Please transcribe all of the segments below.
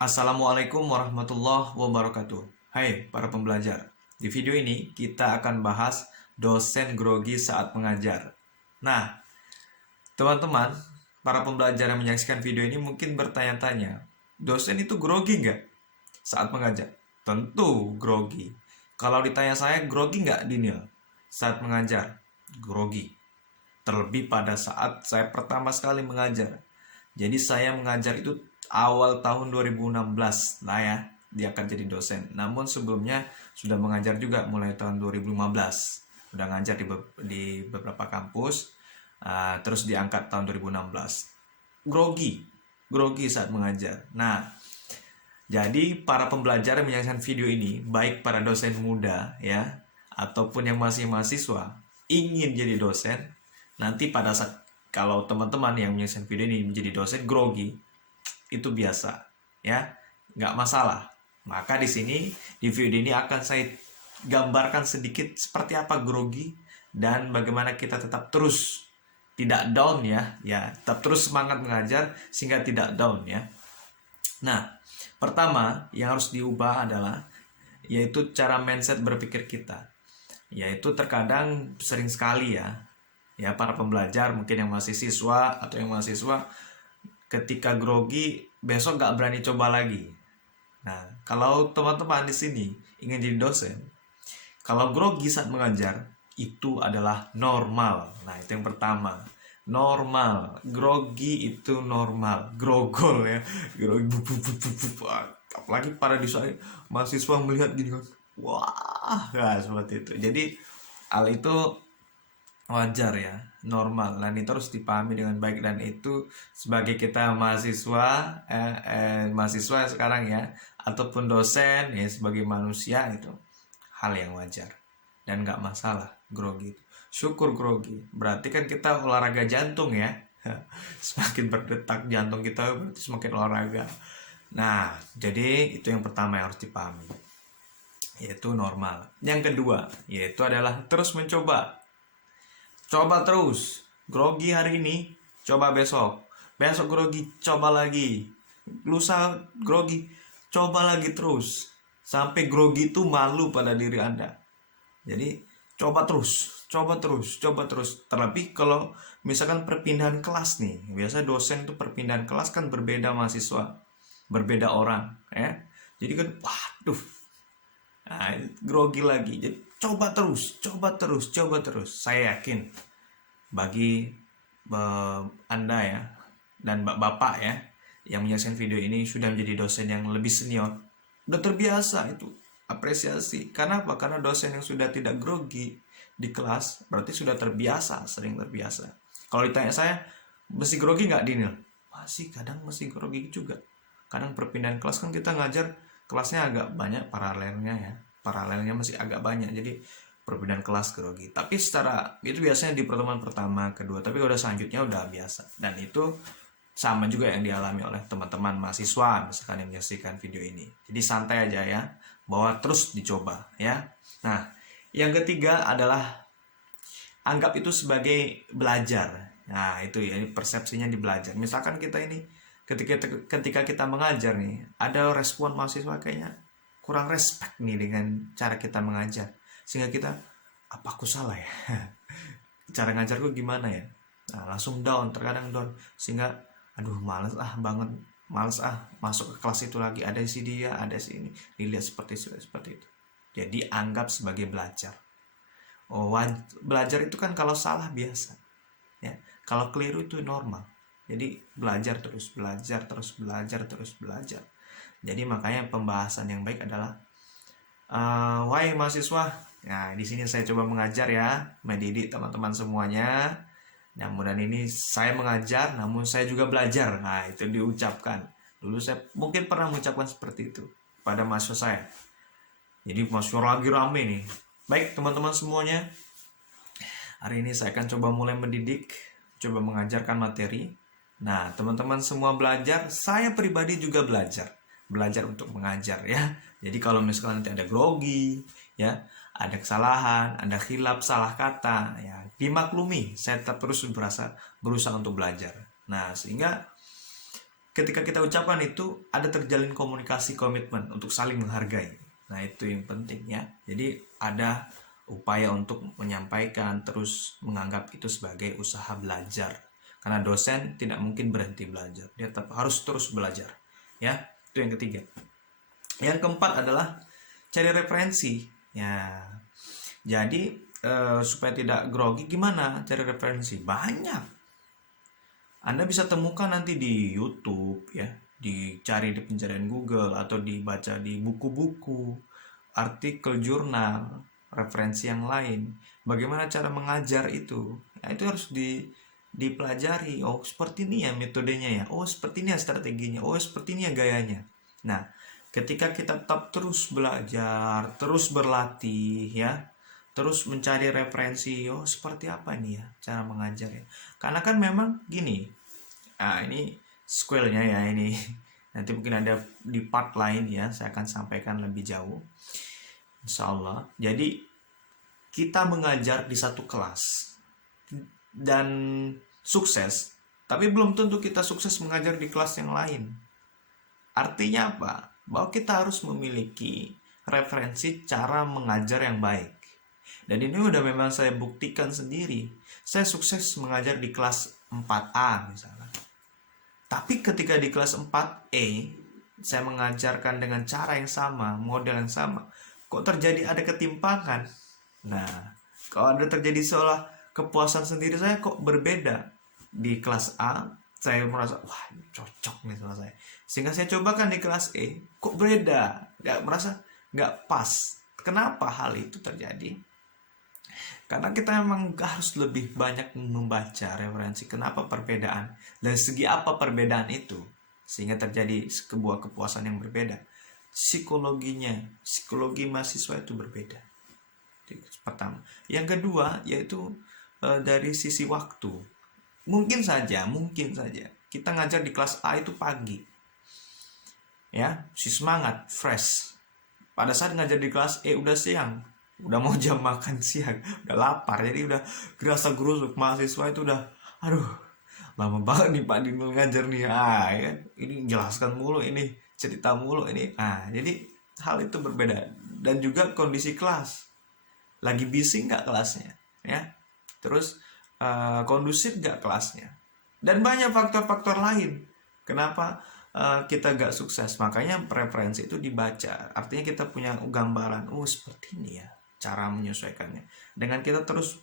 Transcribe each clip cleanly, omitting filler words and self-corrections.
Assalamualaikum warahmatullahi wabarakatuh. Hai para pembelajar. Di video ini kita akan bahas dosen grogi saat mengajar. Nah, teman-teman, para pembelajar yang menyaksikan video ini mungkin bertanya-tanya, dosen itu grogi nggak saat mengajar? Tentu grogi. Kalau ditanya saya, grogi nggak Dinil saat mengajar? Grogi. Terlebih pada saat saya pertama sekali mengajar. Jadi saya mengajar itu awal tahun 2016 lah ya, dia akan jadi dosen. Namun sebelumnya sudah mengajar juga mulai tahun 2015. Udah ngajar di beberapa kampus, terus diangkat tahun 2016. Grogi, grogi saat mengajar. Nah, jadi para pembelajar yang menyaksikan video ini, baik para dosen muda ya, ataupun yang masih mahasiswa, ingin jadi dosen, nanti pada saat kalau teman-teman yang menyaksikan video ini menjadi dosen grogi, itu biasa ya, nggak masalah. Maka di sini di video ini akan saya gambarkan sedikit seperti apa grogi dan bagaimana kita tetap terus tidak down ya tetap terus semangat mengajar sehingga tidak down ya. Nah, pertama yang harus diubah adalah yaitu cara mindset berpikir kita. Yaitu terkadang sering sekali ya para pembelajar mungkin yang masih siswa atau yang mahasiswa ketika grogi besok nggak berani coba lagi. Nah, kalau teman-teman di sini ingin jadi dosen, kalau grogi saat mengajar itu adalah normal. Nah, itu yang pertama. Normal, grogi itu normal, grogol ya, grogi, apalagi pada di saya mahasiswa melihat gini kan, wah, nah, seperti itu. Jadi hal itu wajar ya, normal, dan itu harus dipahami dengan baik, dan itu sebagai kita mahasiswa mahasiswa sekarang ya, ataupun dosen ya, sebagai manusia itu hal yang wajar dan nggak masalah grogi itu. Syukur grogi, berarti kan kita olahraga jantung ya. Semakin berdetak jantung kita berarti semakin olahraga. Nah, jadi itu yang pertama yang harus dipahami, yaitu normal. Yang kedua yaitu adalah terus mencoba. Coba terus. Grogi hari ini, coba besok. Besok grogi, coba lagi. Lusa grogi, coba lagi terus. Sampai grogi itu malu pada diri Anda. Jadi coba terus, coba terus, coba terus. Terlebih kalau misalkan perpindahan kelas nih, biasa dosen tuh perpindahan kelas kan berbeda mahasiswa, berbeda orang, ya. Jadi kan, waduh, nah, grogi lagi. Jadi coba terus, coba terus, coba terus. Saya yakin bagi Anda ya dan bapak ya yang menyaksikan video ini sudah menjadi dosen yang lebih senior, udah terbiasa itu. Apresiasi. Karena apa? Karena dosen yang sudah tidak grogi di kelas berarti sudah terbiasa, sering terbiasa. Kalau ditanya saya, masih grogi nggak Dinil? Masih, kadang masih grogi juga. Kadang perpindahan kelas kan kita ngajar kelasnya agak banyak, paralelnya masih agak banyak, jadi perpindahan kelas grogi. Tapi secara itu biasanya di pertemuan pertama, kedua, tapi udah selanjutnya udah biasa. Dan itu sama juga yang dialami oleh teman-teman mahasiswa misalkan yang menyaksikan video ini. Jadi santai aja ya, bahwa terus dicoba ya. Nah, yang ketiga adalah anggap itu sebagai belajar. Nah, itu ya, ini persepsinya di belajar. Misalkan kita ini ketika kita mengajar nih, ada respon mahasiswa kayaknya kurang respect nih dengan cara kita mengajar. Sehingga kita, apa aku salah ya? Cara ngajarku gimana ya? Nah, langsung down, terkadang down. Sehingga, aduh males banget, males masuk ke kelas itu lagi, ada si dia, ada si ini, dilihat seperti itu. Jadi anggap sebagai belajar. Belajar itu kan kalau salah biasa ya, kalau keliru itu normal. Jadi belajar terus, belajar terus, belajar terus, belajar. Jadi makanya pembahasan yang baik adalah wahai mahasiswa. Nah, di sini saya coba mengajar ya, mendidik teman-teman semuanya. Namun ini saya mengajar, namun saya juga belajar. Nah, itu diucapkan. Dulu saya mungkin pernah mengucapkan seperti itu pada mahasiswa saya. Jadi mahasiswa lagi rame nih. Baik teman-teman semuanya, hari ini saya akan coba mulai mendidik, coba mengajarkan materi. Nah, teman-teman semua belajar, saya pribadi juga belajar. Belajar untuk mengajar ya. Jadi kalau misalkan nanti ada grogi, ya, ada kesalahan, ada khilaf, salah kata, ya, dimaklumi. Saya tetap terus berusaha untuk belajar. Nah, sehingga ketika kita ucapkan itu ada terjalin komunikasi komitmen untuk saling menghargai. Nah, itu yang penting ya. Jadi ada upaya untuk menyampaikan, terus menganggap itu sebagai usaha belajar. Karena dosen tidak mungkin berhenti belajar, dia tetap harus terus belajar. Ya, itu yang ketiga. Yang keempat adalah cari referensi. Ya, jadi supaya tidak grogi, gimana cari referensi? Banyak. Anda bisa temukan nanti di YouTube ya, dicari di pencarian Google atau dibaca di buku-buku, artikel jurnal, referensi yang lain. Bagaimana cara mengajar itu? Nah, itu harus dipelajari. Oh, seperti ini ya metodenya ya. Oh, seperti ini ya strateginya. Oh, seperti ini ya gayanya. Nah, ketika kita tetap terus belajar, terus berlatih ya, terus mencari referensi, oh seperti apa nih ya cara mengajar ya. Karena kan memang gini, nah ini squelnya ya ini. Nanti mungkin ada di part lain ya, saya akan sampaikan lebih jauh. Insya Allah. Jadi kita mengajar di satu kelas dan sukses, tapi belum tentu kita sukses mengajar di kelas yang lain. Artinya apa? Bahwa kita harus memiliki referensi cara mengajar yang baik. Dan ini udah memang saya buktikan sendiri. Saya sukses mengajar di kelas 4A misalnya. Tapi ketika di kelas 4E, saya mengajarkan dengan cara yang sama, model yang sama, kok terjadi ada ketimpangan. Nah, kalau ada terjadi seolah kepuasan sendiri saya kok berbeda. Di kelas A, saya merasa, wah cocok nih sama saya. Sehingga saya cobakan di kelas E, kok beda. Merasa nggak pas. Kenapa hal itu terjadi? Karena kita memang harus lebih banyak membaca referensi. Kenapa perbedaan? Dan segi apa perbedaan itu? Sehingga terjadi sebuah kepuasan yang berbeda. Psikologi mahasiswa itu berbeda. Itu pertama. Yang kedua, yaitu dari sisi waktu. Mungkin saja kita ngajar di kelas A itu pagi. Ya, si semangat, fresh. Pada saat ngajar di kelas E udah siang. Udah mau jam makan siang, udah lapar, jadi udah gerasa gerusuk. Mahasiswa itu udah, aduh, lama banget nih Pak Dinul ngajar nih, ya, ini jelaskan mulu, ini cerita mulu ini. Jadi hal itu berbeda. Dan juga kondisi kelas, lagi bising nggak kelasnya, ya, terus kondusif nggak kelasnya, dan banyak faktor-faktor lain kenapa kita gak sukses. Makanya preferensi itu dibaca, artinya kita punya gambaran, oh seperti ini ya cara menyesuaikannya. Dengan kita terus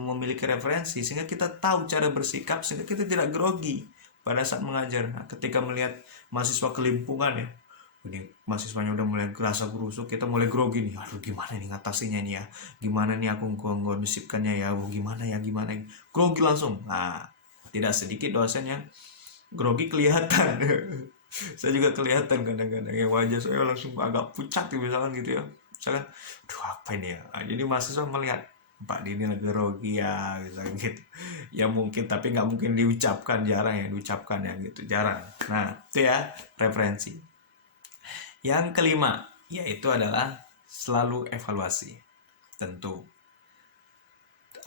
memiliki referensi, sehingga kita tahu cara bersikap, sehingga kita tidak grogi pada saat mengajar. Nah, ketika melihat mahasiswa kelimpungan ya, ini mahasiswanya udah mulai gerasa gerusuk, kita mulai grogi nih, aduh gimana nih ngatasinya nih ya, gimana nih aku mengkondisikannya ya, gimana grogi langsung. Nah, tidak sedikit dosen yang grogi kelihatan. Saya juga kelihatan kadang-kadang ya, wajah saya langsung agak pucat misalkan gitu ya, misalkan aduh apa ini ya. Jadi mahasiswa melihat Pak Dini lagi grogi ya misalkan gitu ya, mungkin, tapi nggak mungkin diucapkan, jarang ya diucapkan ya gitu, jarang. Nah itu ya referensi. Yang kelima yaitu adalah selalu evaluasi. Tentu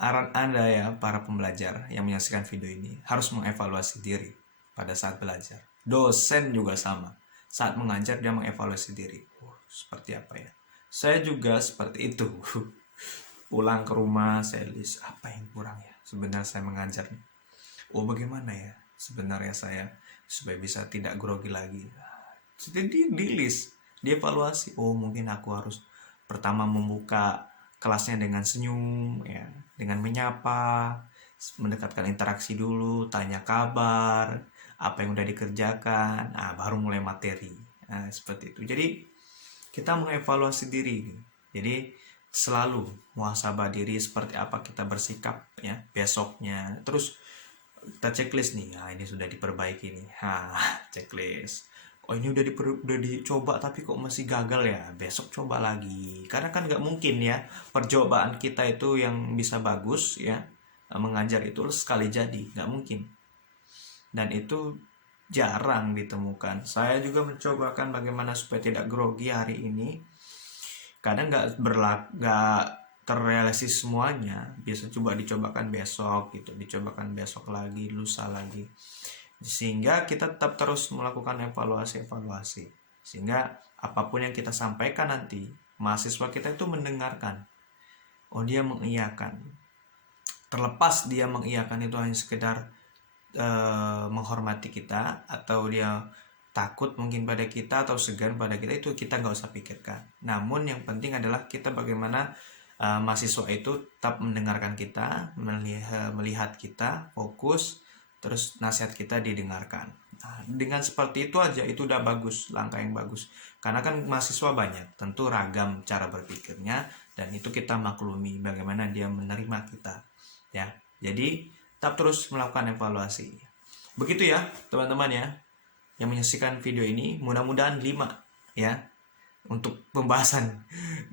Anda ya para pembelajar yang menyaksikan video ini harus mengevaluasi diri pada saat belajar. Dosen juga sama, saat mengajar dia mengevaluasi diri. Seperti apa ya? Saya juga seperti itu. Pulang ke rumah saya list apa yang kurang ya sebenarnya saya mengajar. Oh bagaimana ya sebenarnya saya supaya bisa tidak grogi lagi. Jadi di list, dievaluasi. Oh mungkin aku harus pertama membuka kelasnya dengan senyum ya, dengan menyapa, mendekatkan interaksi dulu, tanya kabar, apa yang udah dikerjakan, baru mulai materi. Seperti itu. Jadi kita mengevaluasi diri. Jadi selalu muhasabah diri seperti apa kita bersikap ya besoknya. Terus kita checklist nih. Ini sudah diperbaiki nih. Checklist. Oh ini udah dicoba tapi kok masih gagal ya, besok coba lagi. Karena kan nggak mungkin ya percobaan kita itu yang bisa bagus ya, mengajar itu sekali jadi, nggak mungkin. Dan itu jarang ditemukan. Saya juga mencobakan bagaimana supaya tidak grogi hari ini. Kadang nggak terrealisasi semuanya. Biasa dicobakan besok gitu, dicobakan besok lagi, lusa lagi. sehingga kita tetap terus melakukan evaluasi, sehingga apapun yang kita sampaikan nanti mahasiswa kita itu mendengarkan, oh dia mengiyakan. Terlepas dia mengiyakan itu hanya sekedar menghormati kita, atau dia takut mungkin pada kita atau segan pada kita, itu kita nggak usah pikirkan. Namun yang penting adalah kita bagaimana mahasiswa itu tetap mendengarkan kita, melihat kita, fokus, terus nasihat kita didengarkan. Nah, dengan seperti itu aja itu udah bagus, langkah yang bagus. Karena kan mahasiswa banyak, tentu ragam cara berpikirnya, dan itu kita maklumi bagaimana dia menerima kita. Ya, jadi tetap terus melakukan evaluasi. Begitu ya teman-teman ya yang menyaksikan video ini, mudah-mudahan 5 ya untuk pembahasan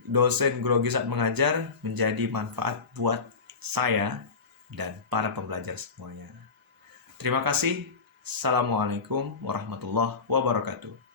dosen grogi saat mengajar menjadi manfaat buat saya dan para pembelajar semuanya. Terima kasih. Assalamualaikum warahmatullahi wabarakatuh.